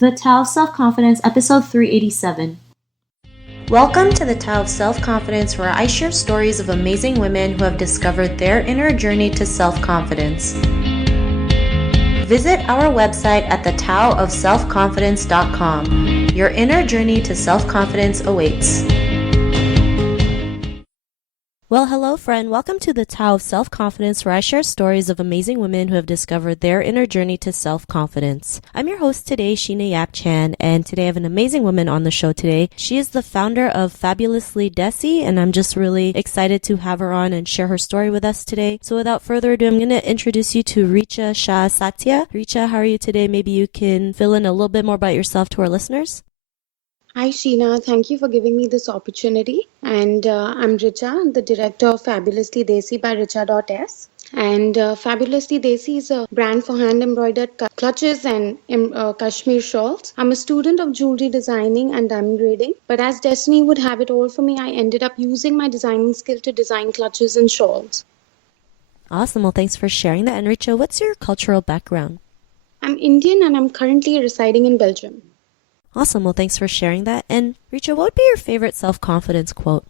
The Tao of Self-Confidence, episode 387. Welcome to the Tao of Self-Confidence, where I share stories of amazing women who have discovered their inner journey to self-confidence. Visit our website at thetaoofselfconfidence.com. Your inner journey to self-confidence awaits. Well, hello, friend. Welcome to the Tao of Self-Confidence, where I share stories of amazing women who have discovered their inner journey to self-confidence. I'm your host today, Sheena Yap Chan, and today I have an amazing woman on the show today. She is the founder of Fabulously Desi, and I'm just really excited to have her on and share her story with us today. So without further ado, I'm going to introduce you to Richa, Shah, Satiya. Richa, how are you today? Maybe you can fill in a little bit more about yourself to our listeners. Hi Sheena, thank you for giving me this opportunity. And I'm Richa, the director of Fabulously Desi by Richa.s. And Fabulously Desi is a brand for hand embroidered clutches and Kashmir shawls. I'm a student of jewelry designing and diamond braiding, but as destiny would have it all for me, I ended up using my designing skill to design clutches and shawls. Awesome. Well, thanks for sharing that. And Richa, what's your cultural background? I'm Indian and I'm currently residing in Belgium. Awesome. Well, thanks for sharing that. And Richa, what would be your favorite self-confidence quote?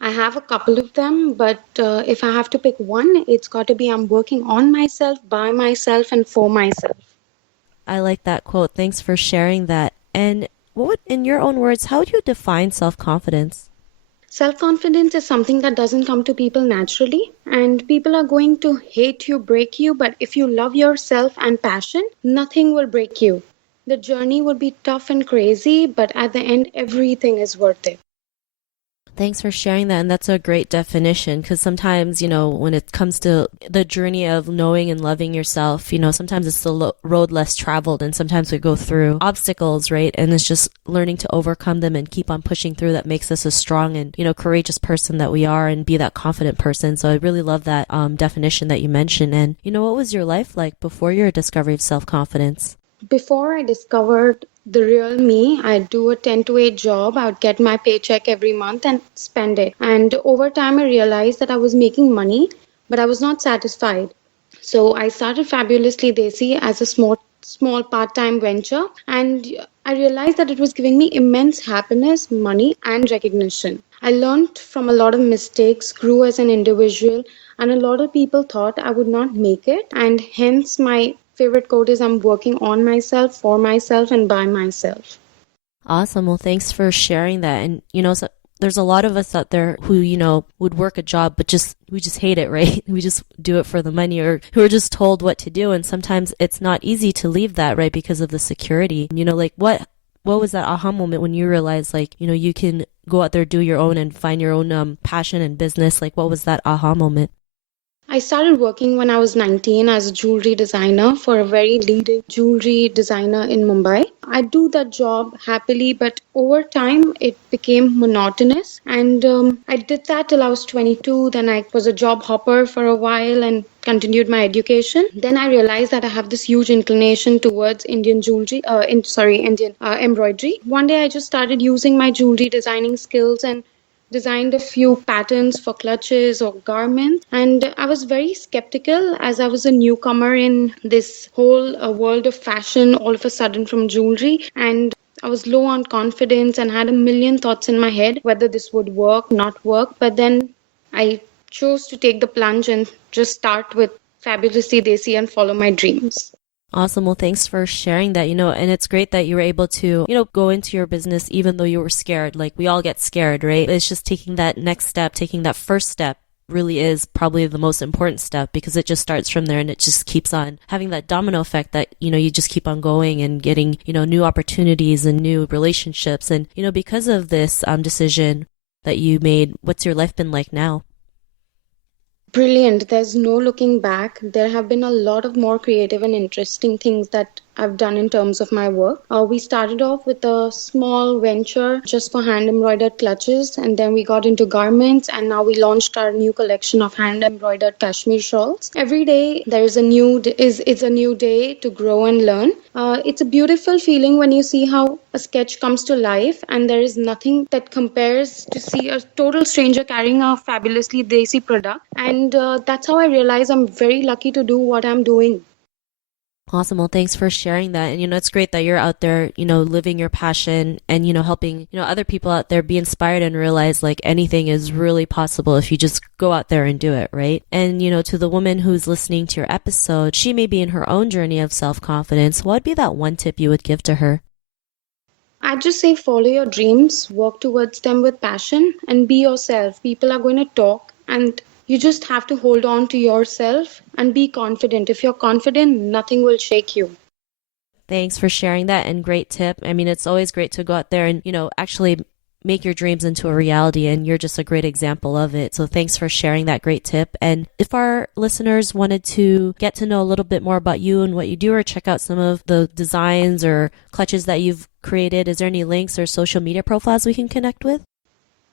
I have a couple of them, but if I have to pick one, it's got to be I'm working on myself, by myself, and for myself. I like that quote. Thanks for sharing that. And what would, in your own words, how would you define self-confidence? Self-confidence is something that doesn't come to people naturally, and people are going to hate you, break you, but if you love yourself and passion, nothing will break you. The journey would be tough and crazy, but at the end, everything is worth it. Thanks for sharing that. And that's a great definition, because sometimes, when it comes to the journey of knowing and loving yourself, sometimes it's the road less traveled, and sometimes we go through obstacles, right? And it's just learning to overcome them and keep on pushing through that makes us a strong and, courageous person that we are, and be that confident person. So I really love that definition that you mentioned. And, what was your life like before your discovery of self-confidence? Before I discovered the real me, I'd do a 10 to 8 job. I would get my paycheck every month and spend it. And over time, I realized that I was making money, but I was not satisfied. So I started Fabulously Desi as a small part-time venture, and I realized that it was giving me immense happiness, money, and recognition. I learned from a lot of mistakes, grew as an individual, and a lot of people thought I would not make it, and hence my favorite quote is I'm working on myself, for myself, and by myself. Awesome. Well, thanks for sharing that. And, so there's a lot of us out there who, would work a job, but we just hate it, right? We just do it for the money, or who are just told what to do. And sometimes it's not easy to leave that, right? Because of the security, what was that aha moment when you realized, you can go out there, do your own and find your own passion and business? What was that aha moment? I started working when I was 19 as a jewelry designer for a very leading jewelry designer in Mumbai. I do that job happily, but over time it became monotonous. And I did that till I was 22. Then I was a job hopper for a while and continued my education. Then I realized that I have this huge inclination towards Indian embroidery. One day I just started using my jewelry designing skills and designed a few patterns for clutches or garments, and I was very skeptical as I was a newcomer in this whole world of fashion all of a sudden from jewelry, and I was low on confidence and had a million thoughts in my head whether this would work, not work. But then I chose to take the plunge and just start with Fabulously Desi and follow my dreams. Awesome. Well, thanks for sharing that, and it's great that you were able to, go into your business even though you were scared. We all get scared, right? It's just taking that next step, taking that first step really is probably the most important step, because it just starts from there and it just keeps on having that domino effect that, you just keep on going and getting, new opportunities and new relationships. And, because of this decision that you made, what's your life been like now? Brilliant. There's no looking back. There have been a lot of more creative and interesting things that I've done in terms of my work. We started off with a small venture just for hand embroidered clutches, and then we got into garments, and now we launched our new collection of hand embroidered Kashmir shawls. Every day there is a new day to grow and learn. It's a beautiful feeling when you see how a sketch comes to life, and there is nothing that compares to see a total stranger carrying a fabulously desi product. And that's how I realize I'm very lucky to do what I'm doing. Awesome. Well, thanks for sharing that. And, it's great that you're out there, living your passion and, helping, other people out there be inspired and realize like anything is really possible if you just go out there and do it, right? And, to the woman who's listening to your episode, she may be in her own journey of self-confidence. What would be that one tip you would give to her? I'd just say follow your dreams, work towards them with passion, and be yourself. People are going to talk, and you just have to hold on to yourself and be confident. If you're confident, nothing will shake you. Thanks for sharing that, and great tip. I mean, it's always great to go out there and, actually make your dreams into a reality, and you're just a great example of it. So thanks for sharing that great tip. And if our listeners wanted to get to know a little bit more about you and what you do, or check out some of the designs or clutches that you've created, is there any links or social media profiles we can connect with?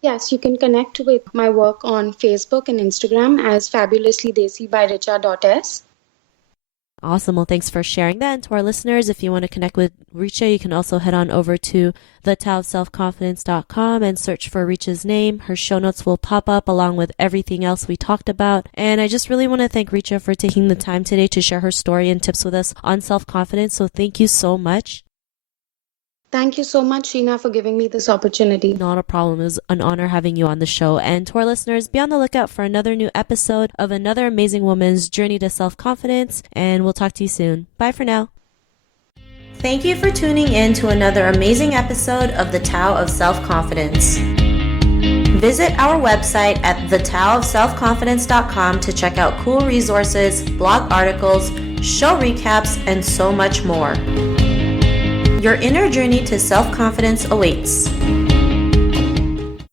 Yes, you can connect with my work on Facebook and Instagram as Fabulously Desi by Richa.s. Awesome. Well, thanks for sharing that. And to our listeners, if you want to connect with Richa, you can also head on over to thetaoofselfconfidence.com and search for Richa's name. Her show notes will pop up along with everything else we talked about. And I just really want to thank Richa for taking the time today to share her story and tips with us on self-confidence. So thank you so much. Thank you so much, Sheena, for giving me this opportunity. Not a problem. It was an honor having you on the show. And to our listeners, be on the lookout for another new episode of another amazing woman's journey to self-confidence. And we'll talk to you soon. Bye for now. Thank you for tuning in to another amazing episode of The Tao of Self-Confidence. Visit our website at thetaoofselfconfidence.com to check out cool resources, blog articles, show recaps, and so much more. Your inner journey to self-confidence awaits.